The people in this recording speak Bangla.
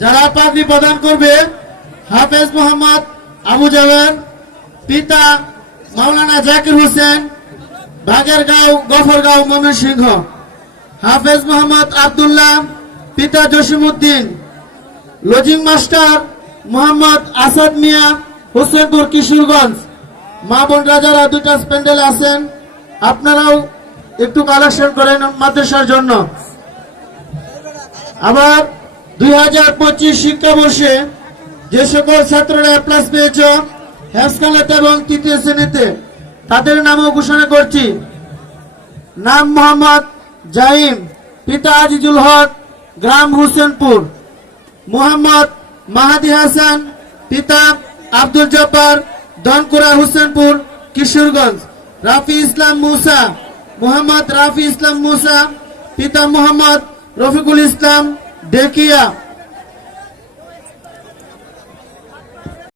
যারা পাগড়ি প্রদান করবে, হাফেজ মোহাম্মদ আবু জাবের পিতা মাওলানা জাকির হোসেন, বাগেরগাঁও, গফরগাঁও, ময়মনসিংহ। হাফেজ মোহাম্মদ আবদুল্লাহ, পিতা Jasimuddin. Lodging master Mohammad Asad Mia, Hossainpur, Kishoreganj. মা বোনরা যারা দুটা স্প্যান্ডেল আছেন। আপনারাও একটু কালেকশন করেন মাদ্রাসার জন্য। আবার দুই হাজার পঁচিশ শিক্ষাবর্ষে যে সকল ছাত্ররা প্লাস পেয়েছ হেফসকালাতে এবং তৃতীয় শ্রেণীতে, তাদের নামও ঘোষণা করছি। নাম মোহাম্মদ জাহিম পিতা আজিজুল হক, গ্রাম হুসেনপুর। মোহাম্মদ মাহাদি হাসান, পিতা আব্দুল জব্বার, দনকুরা হুসেনপুর, কিশোরগঞ্জ। রাফি ইসলাম মুসা, মোহাম্মদ রাফি ইসলাম মুসা, পিতা মোহাম্মদ রফিকুল ইসলাম ডেকিয়া